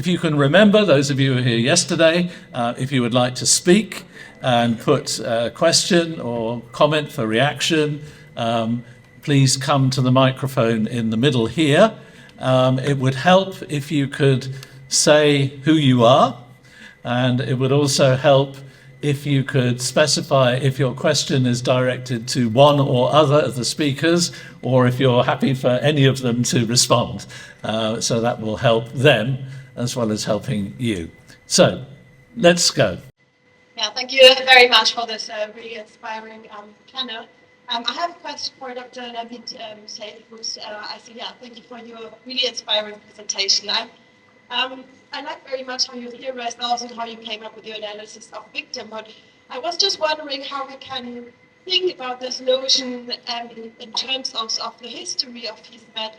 if you can remember, those of you who were here yesterday, if you would like to speak and put a question or comment for reaction, please come to the microphone in the middle here. It would help if you could say who you are, and it would also help if you could specify if your question is directed to one or other of the speakers, or if you're happy for any of them to respond. So that will help them as well as helping you. So let's go. Yeah, thank you very much for this really inspiring panel. I have a question for Dr. Naveed I think, yeah, thank you for your really inspiring presentation. I like very much how you theorized also how you came up with your analysis of victimhood. I was just wondering how we can think about this notion in terms of the history of Hizmet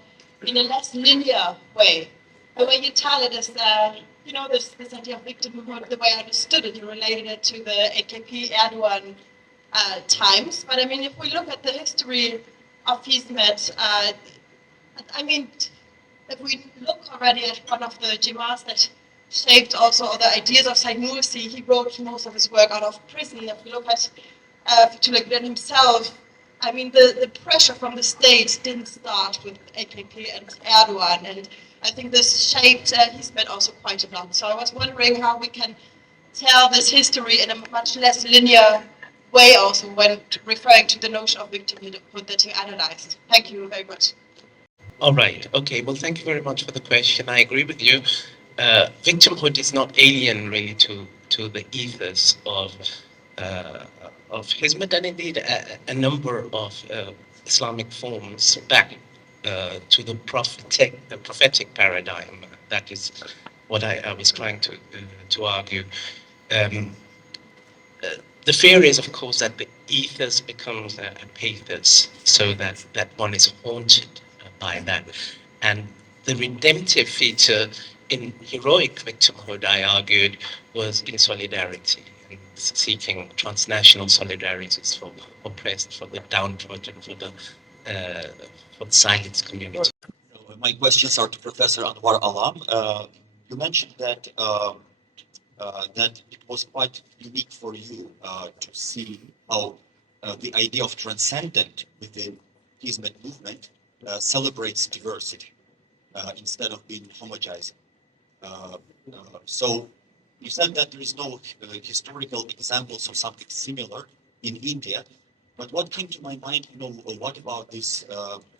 in a less linear way. The way you tell it is this idea of victimhood, the way I understood it, you related it to the AKP Erdogan times. But I mean, if we look at the history of Hizmet, I mean, if we look already at one of the Jamaats that shaped also the ideas of Said Nursi, he wrote most of his work out of prison. If we look at Fethullah Gulen himself, I mean, the pressure from the state didn't start with AKP and Erdogan, and I think this shaped Hizmet also quite a lot. So I was wondering how we can tell this history in a much less linear way also when referring to the notion of victimhood that you analyzed. Thank you very much. All right. Okay. Well, thank you very much for the question. I agree with you. Victimhood is not alien really to the ethos of Hizmet, and indeed a number of Islamic forms back to the prophetic paradigm. That is what I was trying to argue. The fear is, of course, that the ethos becomes a pathos, so that one is haunted by that. And the redemptive feature in heroic victimhood, I argued, was in solidarity and seeking transnational solidarities for oppressed, for the downtrodden, for the silenced community. My questions are to Professor Anwar Alam. You mentioned that that it was quite unique for you to see how the idea of transcendent within Hizmet movement celebrates diversity instead of being homogenizing. So you said that there is no historical examples of something similar in India, but what came to my mind, what about these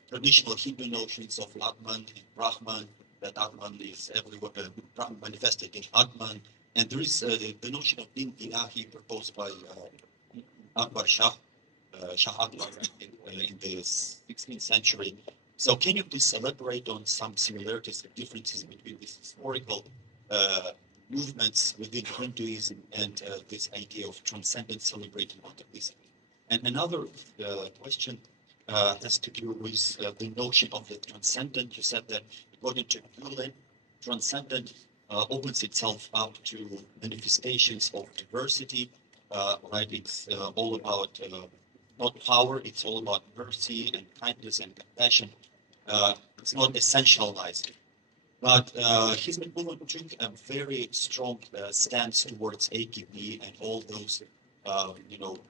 traditional Hindu notions of Atman and Brahman, that Atman is everywhere, manifested in Atman, and there is the notion of Din Ilahi proposed by Akbar Shah Akbar in the 16th century. So can you please elaborate on some similarities and differences between these historical movements within Hinduism and this idea of transcendent celebrating multiplicity? And another question has to do with the notion of the transcendent. You said that according to Gulen, transcendent opens itself up to manifestations of diversity, right? It's all about not power, it's all about mercy and kindness and compassion. It's not essentialized. But Hizmet movement took a very strong stance towards AKP and all those,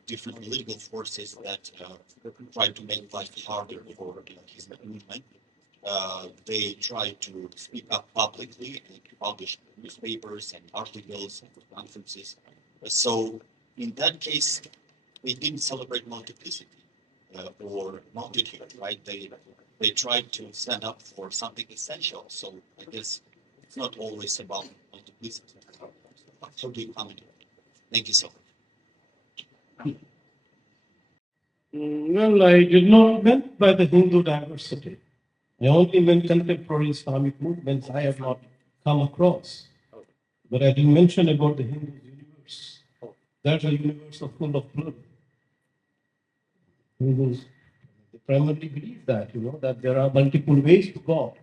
different political forces that try to make life harder for Hizmet movement. They try to speak up publicly and to publish newspapers and articles and conferences. So in that case, they didn't celebrate multiplicity or multitude, right? They tried to stand up for something essential. So I guess it's not always about multiplicity. How do you comment on it? Thank you so much. Well, I did not meant by the Hindu diversity. I only meant contemporary Islamic movements I have not come across. But I didn't mention about the Hindu universe. That's a universe full of blood. Hindus primarily believe that, that there are multiple ways to God.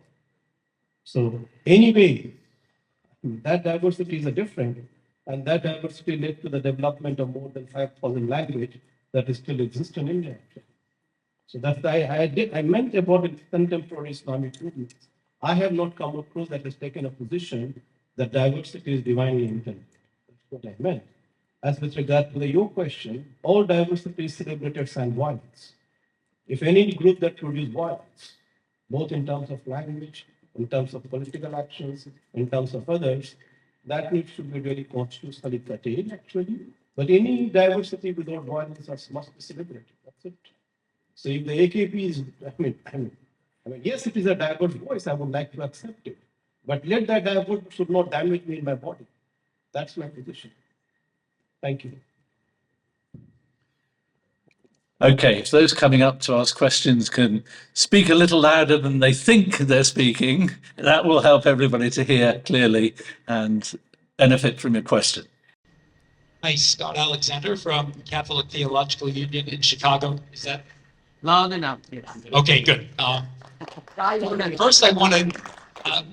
So anyway, that diversity is different, and that diversity led to the development of more than 5,000 languages that still exist in India. So that's I meant about the contemporary Islamic movements. I have not come across that has taken a position that diversity is divinely intended. That's what I meant. As with regard to your question, all diversity is celebrated and violence. If any group that produces violence, both in terms of language, in terms of political actions, in terms of others, that needs to be really constitutionally curtailed, actually. But any diversity without violence must be celebrated. That's it. So if the AKP is, yes, it is a diverse voice. I would like to accept it, but let that diverse should not damage me in my body. That's my position. Thank you. Okay, if those coming up to ask questions can speak a little louder than they think they're speaking, that will help everybody to hear clearly and benefit from your question. Hi, Scott Alexander from Catholic Theological Union in Chicago. Is that Loud enough. okay? Good. First, I want to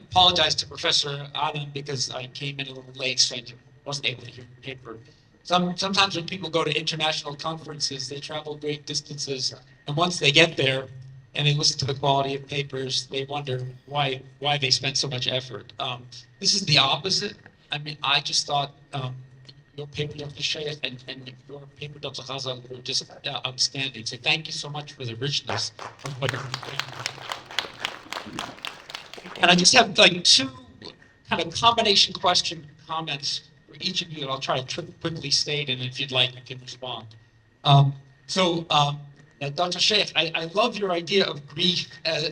apologize to Professor Adam because I came in a little late, so I wasn't able to hear the paper. Sometimes when people go to international conferences, they travel great distances, and once they get there and they listen to the quality of papers, they wonder why they spend so much effort. This is the opposite. I mean, I just thought your paper, Dr. Sheikh, and your paper, Dr. Ghazal, were just outstanding. So thank you so much for the richness of what you're doing. And I just have like two kind of combination question comments for each of you, and I'll try to quickly state, and if you'd like, you can respond. Dr. Sheikh, I love your idea of grief as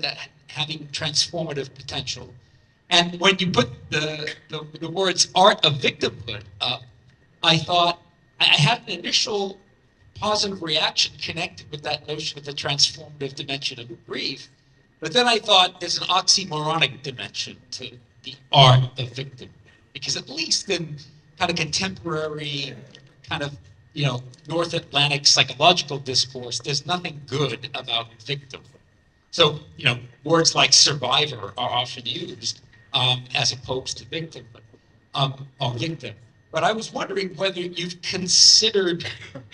having transformative potential. And when you put the words art of victimhood up, I thought I had an initial positive reaction connected with that notion of the transformative dimension of grief. But then I thought there's an oxymoronic dimension to the art of victim, because at least in kind of contemporary, kind of, North Atlantic psychological discourse, there's nothing good about victimhood. So, words like survivor are often used as opposed to victimhood or victim. But I was wondering whether you've considered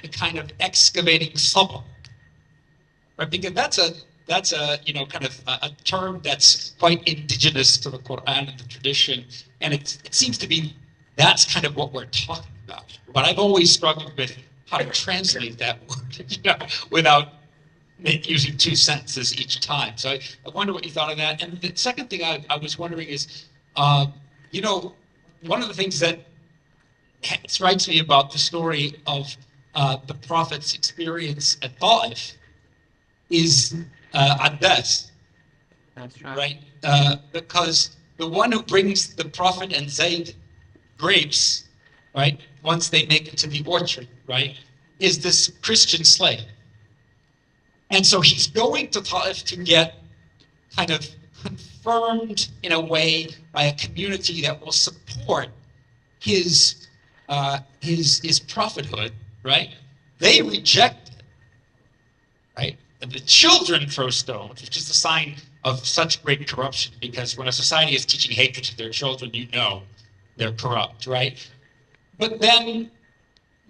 the kind of excavating someone, right? Because that's a kind of a term that's quite indigenous to the Quran and the tradition, and it seems to be that's kind of what we're talking about. But I've always struggled with how to translate that word, without using two sentences each time. So I wonder what you thought of that. And the second thing I was wondering is, one of the things that strikes me about the story of the Prophet's experience at Ta'if is Addas, That's right. right? Because the one who brings the Prophet and Zayd grapes, right, once they make it to the orchard, right, is this Christian slave. And so he's going to Ta'if to get kind of confirmed in a way by a community that will support his prophethood, right? They reject it, right? And the children throw stones, which is a sign of such great corruption, because when a society is teaching hatred to their children, they're corrupt, right? But then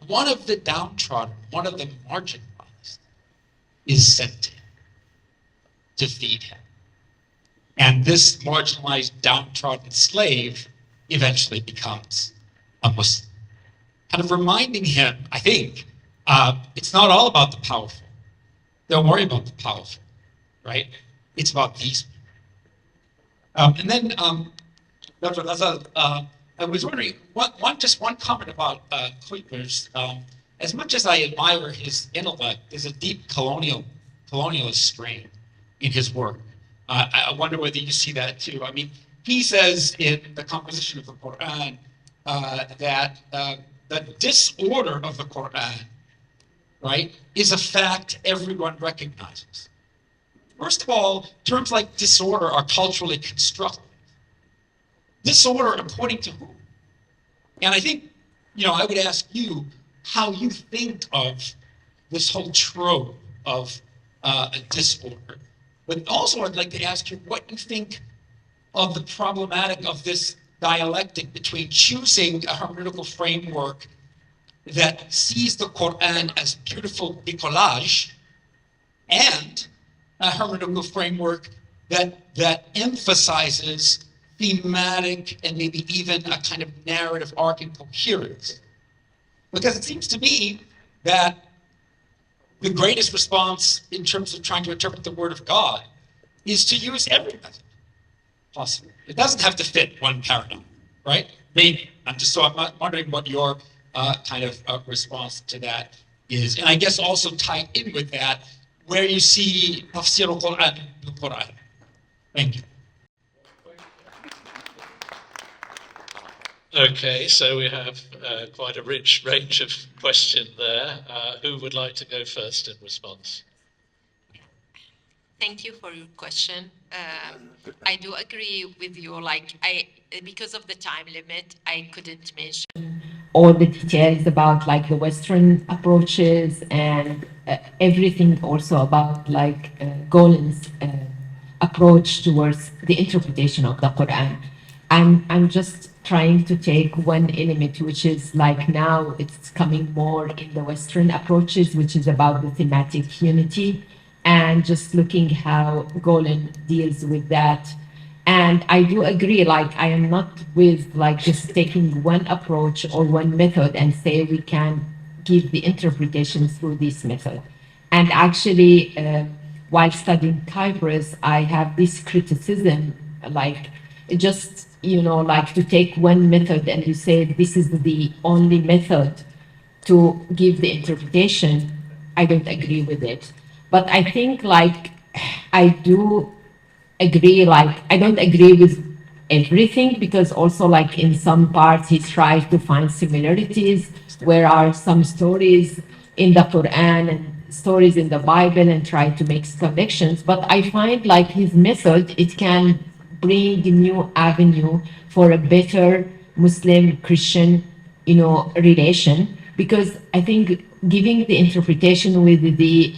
one of the downtrodden, one of the marginalized, is sent to him to feed him. And this marginalized, downtrodden slave eventually becomes a Muslim. Kind of reminding him, I think, it's not all about the powerful. Don't worry about the powerful, right? It's about these people. And then, Dr. Ghazal, I was wondering, one comment about Kuiper's. As much as I admire his intellect, there's a deep colonialist strain in his work. I wonder whether you see that too. I mean, he says in the composition of the Quran that the disorder of the Quran, right, is a fact everyone recognizes. First of all, terms like disorder are culturally constructed. Disorder according to whom? And I think, I would ask you how you think of this whole trope of a disorder. But also I'd like to ask you what you think of the problematic of this dialectic between choosing a hermeneutical framework that sees the Quran as beautiful bricolage and a hermeneutical framework that emphasizes thematic and maybe even a kind of narrative arc and coherence. Because it seems to me that the greatest response in terms of trying to interpret the Word of God is to use every method possible. It doesn't have to fit one paradigm, right? Maybe. I'm wondering what your kind of response to that is. And I guess also tied in with that, where you see tafsir al-Qur'an in the Qur'an. Thank you. Okay, so we have quite a rich range of question there. Who would like to go first in response? Thank you for your question. I do agree with you. Because of the time limit, I couldn't mention all the details about like the Western approaches and everything also about Gulen's approach towards the interpretation of the Quran. I'm just trying to take one element, which is like now it's coming more in the Western approaches, which is about the thematic unity, and just looking how Gulen deals with that. And I do agree, like I am not with like just taking one approach or one method and say we can give the interpretation through this method. And actually, while studying Cyprus, I have this criticism, like just, like to take one method and you say this is the only method to give the interpretation. I don't agree with it. But I think like I do agree, like I don't agree with everything, because also like in some parts he tries to find similarities, where are some stories in the Quran and stories in the Bible, and try to make connections. But I find like his method, it can bring a new avenue for a better Muslim-Christian, relation, because I think giving the interpretation with the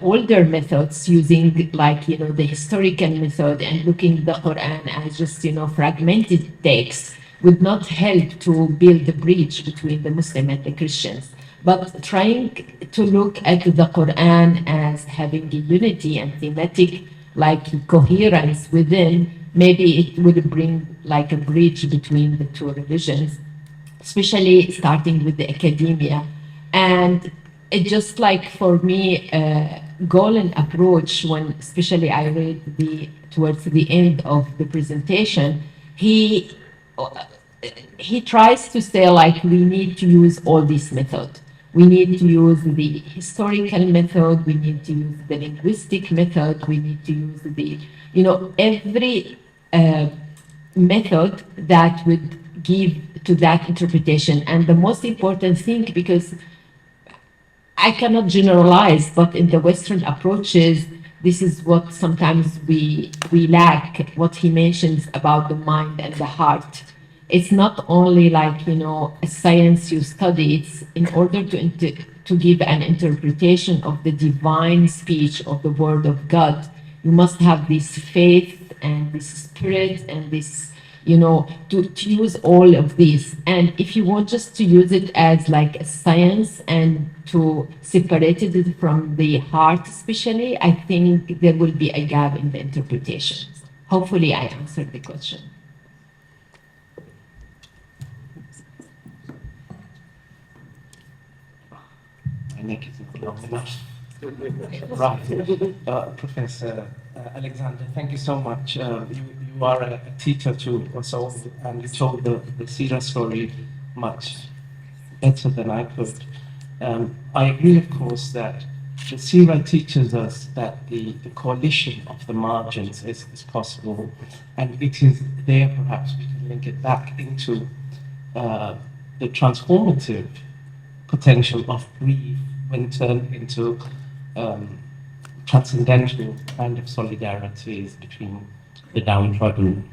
older methods, using the historical method and looking the Quran as just fragmented texts, would not help to build the bridge between the Muslim and the Christians. But trying to look at the Quran as having a unity and thematic coherence within, maybe it would bring a bridge between the two religions, especially starting with the academia. And it just for me, Gulen approach, when especially I read towards the end of the presentation, he tries to say we need to use all these methods. We need to use the historical method, we need to use the linguistic method, we need to use the, every method that would give to that interpretation. And the most important thing, because I cannot generalize, but in the Western approaches, this is what sometimes we lack, what he mentions about the mind and the heart. It's not only a science you study, it's in order to give an interpretation of the divine speech of the word of God, you must have this faith and this spirit and this, to use all of this. And if you want just to use it as a science and to separate it from the heart especially, I think there will be a gap in the interpretation. Hopefully I answered the question. Right. Professor Alexander, thank you so much. You are a teacher too, also, and you told the Sira story much better than I could. I agree, of course, that the Sira teaches us that the coalition of the margins is possible, and it is there, perhaps we can link it back into the transformative potential of grief when turned into transcendental kind of solidarities between the downtrodden.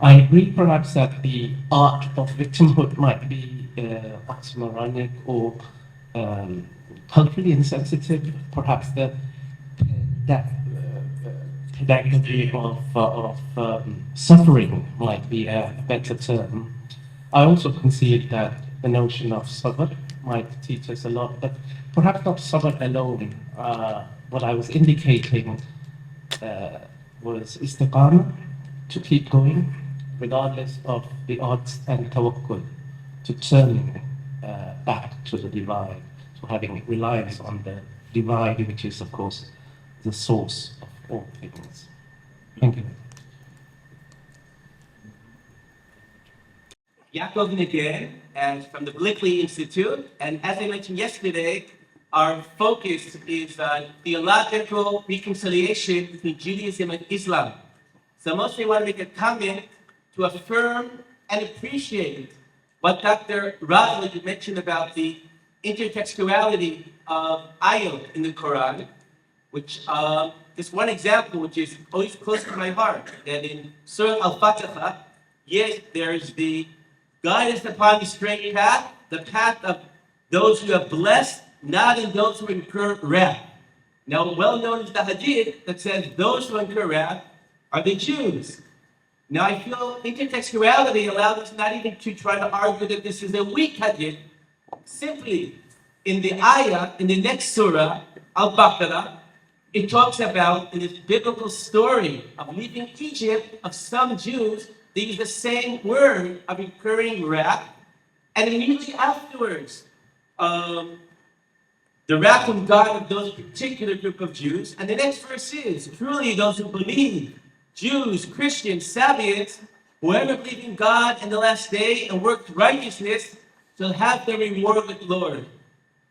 I agree perhaps that the art of victimhood might be oxymoronic or culturally insensitive. Perhaps that pedagogy of suffering might be a better term. I also concede that the notion of sabr might teach us a lot, but perhaps not sabr alone. What I was indicating was istiqamah, to keep going, regardless of the odds, and tawakkul, to turning back to the divine, to having reliance on the divine, which is, of course, the source of all things. Thank you. Yaakov again, and from the Blickley Institute. And as I mentioned yesterday, our focus is theological reconciliation between Judaism and Islam. So mostly I want to make a comment to affirm and appreciate what Dr. Ghazal mentioned about the intertextuality of ayat in the Quran, which is one example which is always close to my heart, that in Surah Al-Fatiha, yes, there's the guidance upon the straight path, the path of those who are blessed, not in those who incur wrath. Now, well known is the hadith that says those who incur wrath are the Jews. Now, I feel intertextuality allows us not even to try to argue that this is a weak hadith. Simply, in the ayah, in the next surah, Al-Baqarah, it talks about, in this biblical story of leaving Egypt, of some Jews, they use the same word of incurring wrath, and immediately afterwards, the wrath of God of those particular group of Jews. And the next verse is, truly those who believe, Jews, Christians, Sabians, whoever believe in God and the last day and work righteousness shall have their reward with the Lord.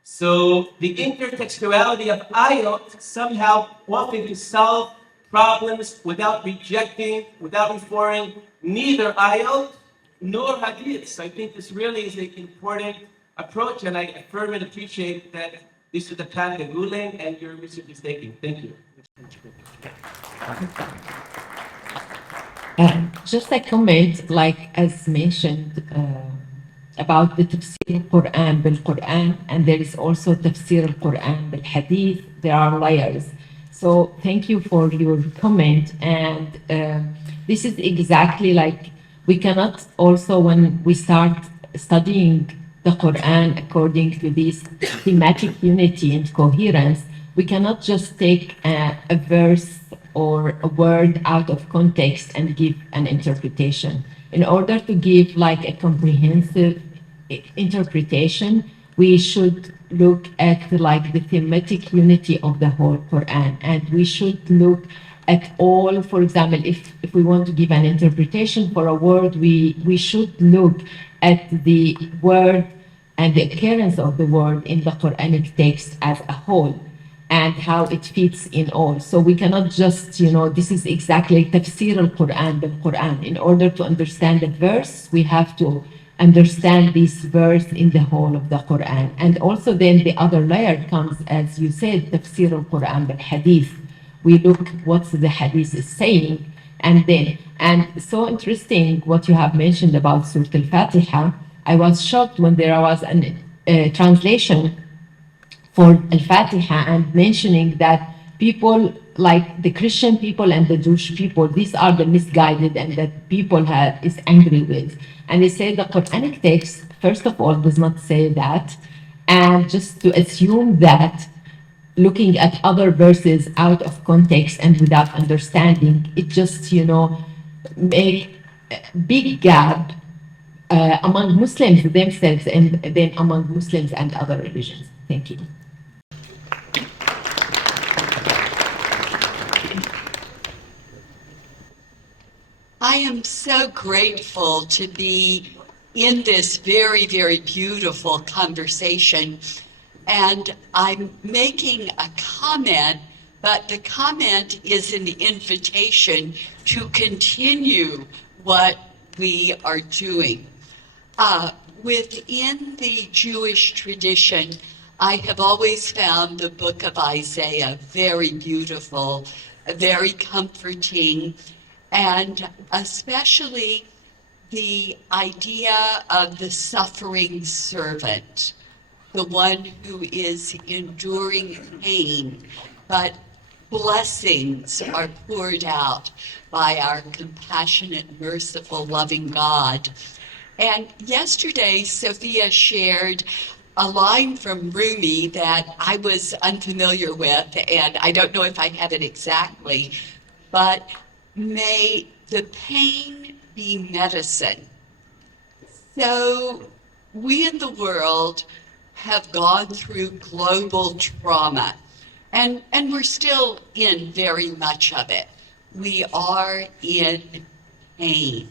So the intertextuality of ayat somehow often to solve problems without rejecting, without referring neither ayat nor hadith. So I think this really is an important approach, and I affirm and appreciate that this is the path that Gulen and your research is taking. Thank you. Just a comment, like as mentioned, about the tafsir al-Quran bil-Quran, and there is also tafsir al-Quran bil-Hadith. There are layers. So thank you for your comment. And this is exactly like, we cannot also, when we start studying the Quran according to this thematic unity and coherence, we cannot just take a verse or a word out of context and give an interpretation. In order to give like a comprehensive interpretation, we should look at like the thematic unity of the whole Quran, and we should look at all. For example, if we want to give an interpretation for a word, we should look at the word and the occurrence of the word in the Quranic text as a whole, and how it fits in all. So we cannot just, this is exactly tafsir al-Quran bil-Quran. In order to understand the verse, we have to understand this verse in the whole of the Quran. And also then the other layer comes, as you said, tafsir al-Quran bil-Hadith. We look what the Hadith is saying, and so interesting what you have mentioned about Surah Al-Fatiha. I was shocked when there was a translation for Al-Fatiha and mentioning that people like the Christian people and the Jewish people, these are the misguided and that people is angry with. And they say the Quranic text, first of all, does not say that. And just to assume that, looking at other verses out of context and without understanding, it just, make a big gap among Muslims themselves and then among Muslims and other religions. Thank you. I am so grateful to be in this very, very beautiful conversation. And I'm making a comment, but the comment is an invitation to continue what we are doing. Within the Jewish tradition, I have always found the book of Isaiah very beautiful, very comforting, and especially the idea of the suffering servant, the one who is enduring pain, but blessings are poured out by our compassionate, merciful, loving God. And yesterday, Sophia shared a line from Rumi that I was unfamiliar with, and I don't know if I have it exactly, but may the pain be medicine. So we in the world have gone through global trauma, and we're still in very much of it. We are in pain.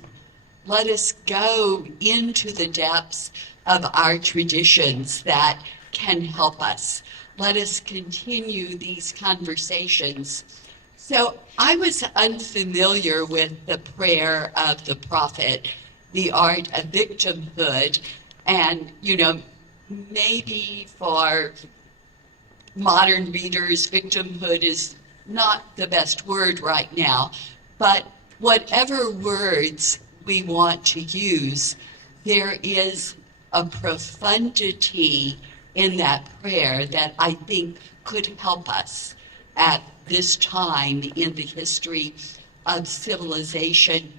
Let us go into the depths of our traditions that can help us. Let us continue these conversations. So I was unfamiliar with the prayer of the prophet, the art of victimhood, and, maybe for modern readers, victimhood is not the best word right now, but whatever words we want to use, there is a profundity in that prayer that I think could help us at this time in the history of civilization.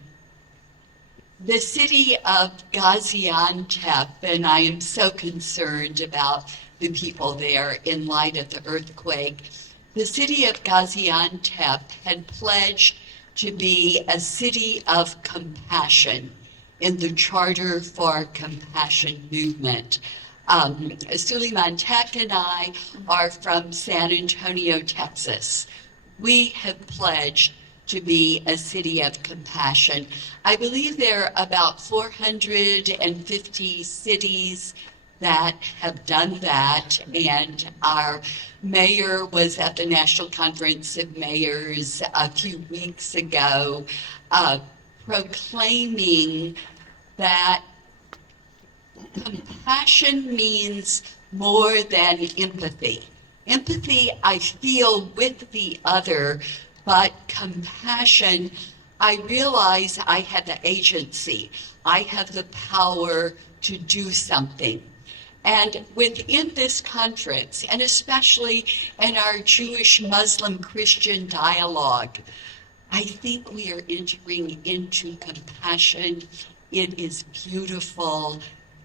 The city of Gaziantep, and I am so concerned about the people there in light of the earthquake, the city of Gaziantep had pledged to be a city of compassion in the Charter for Compassion movement. Suleiman Tech and I are from San Antonio, Texas. We have pledged to be a city of compassion. I believe there are about 450 cities that have done that, and our mayor was at the National Conference of Mayors a few weeks ago proclaiming that compassion means more than empathy. Empathy, I feel with the other, but compassion, I realize I have the agency. I have the power to do something. And within this conference, and especially in our Jewish, Muslim, Christian dialogue, I think we are entering into compassion. It is beautiful.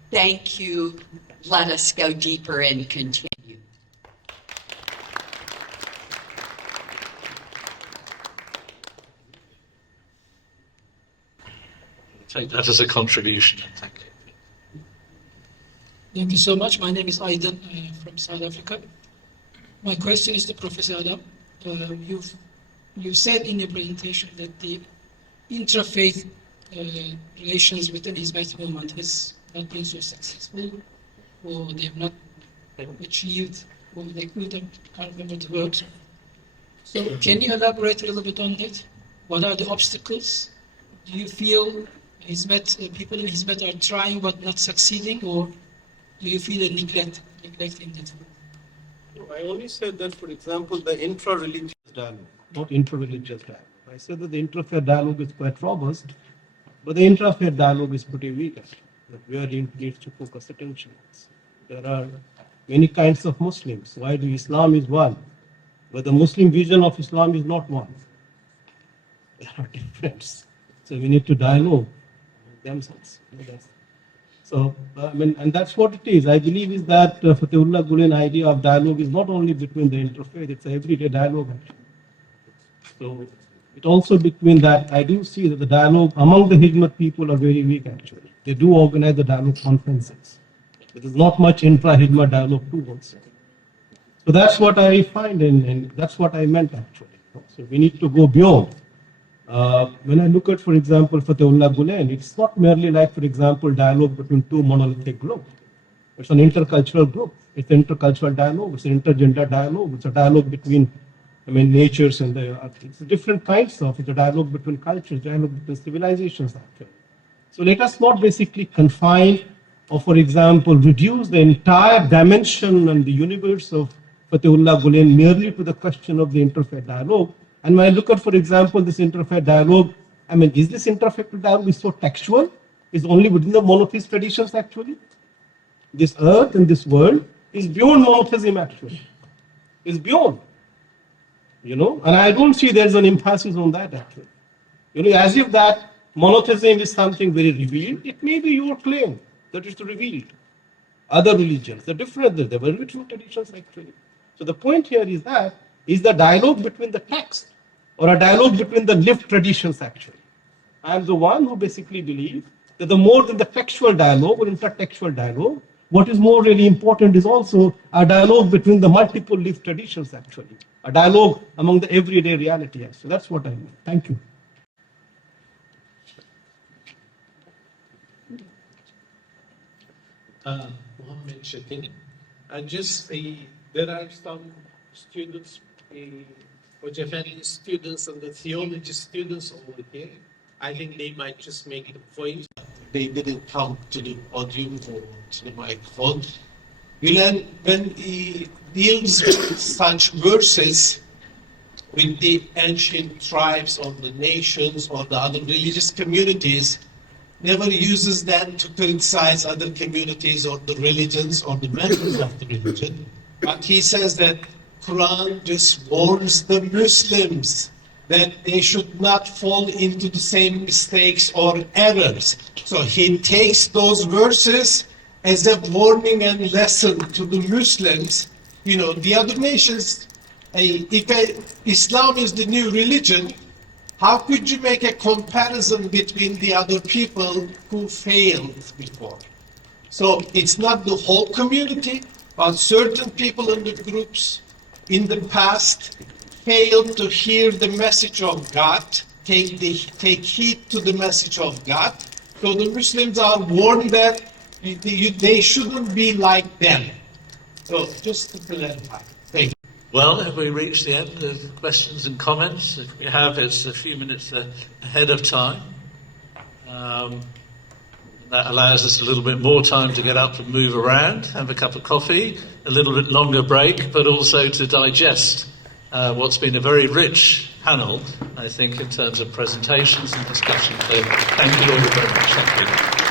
Thank you. Let us go deeper and continue. Take that as a contribution. Thank you. Thank you so much. My name is Aidan from South Africa. My question is to Professor Adam. You said in your presentation that the interfaith relations within Hizmet movement has not been so successful, or they have not achieved what they could have. Can't remember the word. So can you elaborate a little bit on that? What are the obstacles? Do you feel people in Hizmet are trying but not succeeding, or do you feel a neglect in that? I only said that, for example, the intra-religious dialogue, not inter-religious dialogue. I said that the intra-faith dialogue is quite robust, but the intra-faith dialogue is pretty weak, actually, where it needs to focus attention. There are many kinds of Muslims. Why do Islam is one, but the Muslim vision of Islam is not one? There are differences. So we need to dialogue themselves. So, and that's what it is. I believe is that Fatehullah Gulen idea of dialogue is not only between the interfaith, it's an everyday dialogue actually. So it also between that, I do see that the dialogue among the Hizmet people are very weak actually. They do organize the dialogue conferences. There is not much intra-Hizmet dialogue too also. So that's what I find and that's what I meant actually. So we need to go beyond. When I look at, for example, Fatehullah Gulen, it's not merely like, for example, dialogue between two monolithic groups. It's an intercultural group. It's an intercultural dialogue. It's an intergender dialogue. It's a dialogue between, natures and it's different kinds of. It's a dialogue between cultures, dialogue between civilizations. Actually. So let us not basically confine or, for example, reduce the entire dimension and the universe of Fatehullah Gulen merely to the question of the interfaith dialogue. And when I look at, for example, this interfaith dialogue, is this interfaith dialogue so textual? Is only within the monotheist traditions actually? This earth and this world is beyond monotheism actually. It's beyond. And I don't see there's an emphasis on that actually. As if that monotheism is something very revealed. It may be your claim that it's revealed. Other religions, they're different. They're very different traditions actually. So the point here is that is the dialogue between the text or a dialogue between the lived traditions actually. I am the one who basically believes that the more than the textual dialogue or intertextual dialogue, what is more really important is also a dialogue between the multiple lived traditions, actually, a dialogue among the everyday reality. So that's what I mean. Thank you. Mohammed Shatini. And just there are some students, or Japanese students and the theology students over here. I think they might just make the point. They didn't come to the podium or to the microphone. Gulen, when he deals with such verses with the ancient tribes or the nations or the other religious communities, never uses them to criticize other communities or the religions or the members of the religion. But he says that Quran just warns the Muslims that they should not fall into the same mistakes or errors. So he takes those verses as a warning and lesson to the Muslims. You know, the other nations, if Islam is the new religion, how could you make a comparison between the other people who failed before? So it's not the whole community, but certain people in the groups in the past failed to hear the message of God, take heed to the message of God. So the Muslims are warned that they shouldn't be like them. So just to clarify. Thank you. Well, have we reached the end of questions and comments? If we have, it's a few minutes ahead of time. That allows us a little bit more time to get up and move around, have a cup of coffee, a little bit longer break, but also to digest what's been a very rich panel, I think, in terms of presentations and discussion. So thank you all very much. Thank you.